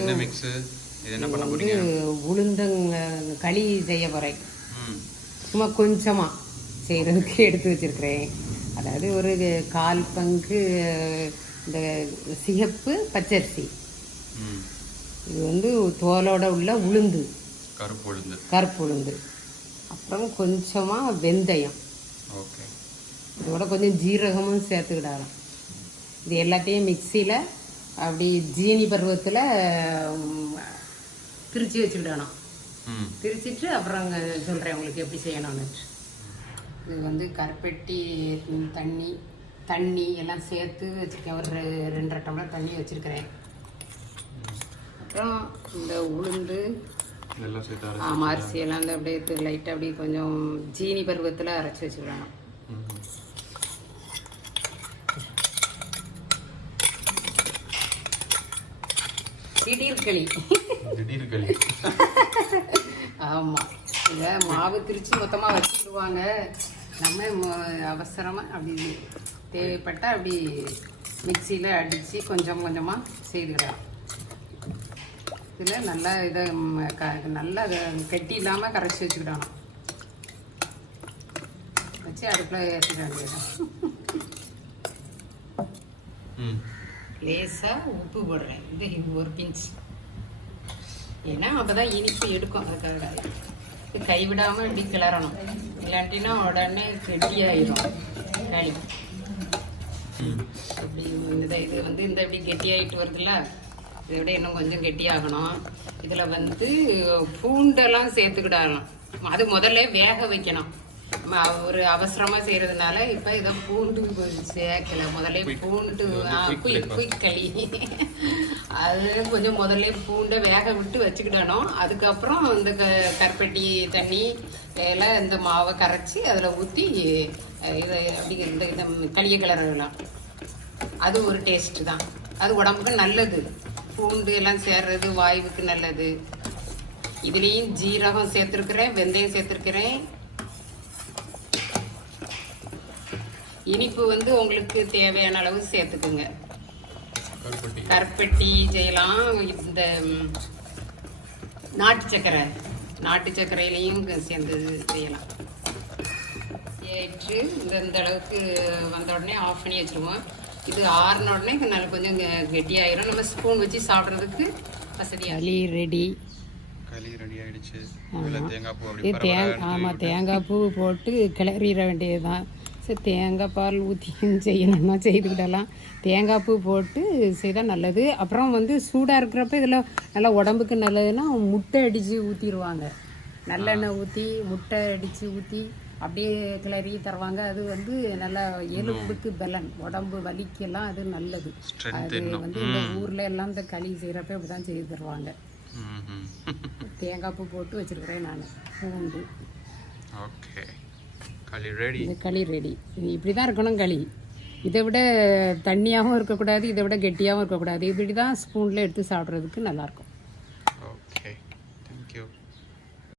என்ன மிக்ஸ்? இது என்ன பண்ண போறீங்க? உளுந்தங்க களி செய்ய போகிறேன். சும்மா கொஞ்சமாக செய்கிறதுக்கு எடுத்து வச்சுருக்கிறேன். அதாவது ஒரு 1/4 பங்கு இந்த சிகப்பு பச்சரிசி, இது வந்து தோலோட உள்ள உளுந்து, கருப்பு உளுந்து, அப்புறம் கொஞ்சமாக வெந்தயம், இதோட கொஞ்சம் ஜீரகமும் சேர்த்துக்கிடலாம். இது எல்லாத்தையும் மிக்சியில் அப்படி ஜீனி பருவத்தில் திரிச்சு வச்சுக்கிடணும். திரிச்சிட்டு அப்புறம் சொல்கிறேன் உங்களுக்கு எப்படி செய்யணும்னு. இது வந்து கருப்பட்டி தண்ணி எல்லாம் சேர்த்து வச்சுருக்கேன். ஒரு 2.5 டம்ளர் தண்ணி வச்சுருக்கிறேன். அப்புறம் இந்த உளுந்து அரிசி எல்லாம் வந்து அப்படியே லைட்டாக அப்படியே கொஞ்சம் ஜீனி பருவத்தில் அரைச்சி வச்சுக்கிடணும். திடீர் களி. ஆமாம், இதை மாவு திரிச்சு மொத்தமாக வச்சுக்கிடுவாங்க. நம்ம அவசரமாக அப்படி தேவைப்பட்டால் அப்படி மிக்சியில் அடித்து கொஞ்சம் கொஞ்சமாக செய்துக்கிடலாம். இதில் நல்லா இதை நல்லா கட்டி இல்லாமல் கரைச்சி வச்சுக்கிடணும். வச்சு அடுப்பில் ஏற்றிக்க வேண்டியதான். லேசாக உப்பு போடுறேன், இது 1 பிஞ்ச். ஏன்னா அப்போ தான் இனிப்பு எடுக்கும். அதுக்காக இது கைவிடாமல் இப்படி கிளறணும், இல்லாட்டினா உடனே கெட்டியாயிடும் களி. அப்படி இது வந்து இந்த இப்படி கெட்டியாகிட்டு வருதுல்ல, இதை விட இன்னும் கொஞ்சம் கெட்டியாகணும். இதில் வந்து பூண்டெல்லாம் சேர்த்துக்கிடணும். அது முதல்ல வேக வைக்கணும். ஒரு அவசரமாக செய்கிறதுனால இப்போ இதை பூண்டு சேர்க்கலை. முதல்ல பூண்டு குயிக் களி அது கொஞ்சம் முதல்ல பூண்டை வேக விட்டு வச்சுக்கிடணும். அதுக்கப்புறம் இந்த கருப்பட்டி தண்ணி எல்லாம் இந்த மாவை கரைச்சி அதில் ஊற்றி இதை அப்படி இந்த களியை கிளறலாம். அது ஒரு டேஸ்ட்டு தான். அது உடம்புக்கு நல்லது. பூண்டு எல்லாம் சேர்றது வாயுவுக்கு நல்லது. இதுலேயும் ஜீரகம் சேர்த்துருக்குறேன், வெந்தயம் சேர்த்துருக்குறேன். இனிப்பு வந்து உங்களுக்கு தேவையான அளவு சேர்த்துக்குங்க. கருப்பட்டி செய்யலாம். இந்த நாட்டு சர்க்கரையிலையும் சேர்ந்து செய்யலாம். ஏற்று இந்த அளவுக்கு வந்த உடனே ஆஃப் பண்ணி வச்சுருவோம். இது ஆறின உடனே நல்லா கொஞ்சம் கெட்டியாயிரும். நம்ம ஸ்பூன் வச்சு சாப்பிட்றதுக்கு வசதியாக. களி ரெடி ஆகிடுச்சு. ஆமாம், தேங்காய் பூ போட்டு கிளறிட வேண்டியதுதான். சரி, தேங்காய் பால் ஊற்றி செய்யணும்னா செய்துக்கிடலாம். தேங்காய் பூ போட்டு செய்தால் நல்லது. அப்புறம் வந்து சூடாக இருக்கிறப்ப இதில் நல்லா உடம்புக்கு நல்லதுன்னா முட்டை அடித்து ஊற்றிடுவாங்க. நல்லெண்ணெய் ஊற்றி முட்டை அடித்து ஊற்றி அப்படியே கிளறி தருவாங்க. அது வந்து நல்லா எலும்புக்கு பலன், உடம்பு வலிக்கெல்லாம் அது நல்லது. அது வந்து இந்த ஊரில் எல்லாம் இந்த களி செய்கிறப்ப இப்படி தான் செய்து தருவாங்க. தேங்காய் பூ போட்டு வச்சுருக்கிறேன் நான். பூண்டு களி ரெடி. இப்படி தான் இருக்கணும் களி. இதை விட தண்ணியாகவும் இருக்கக்கூடாது, இதை விட கெட்டியாகவும் இருக்கக்கூடாது. இப்படி தான் ஸ்பூனில் எடுத்து சாப்பிட்றதுக்கு நல்லாயிருக்கும்.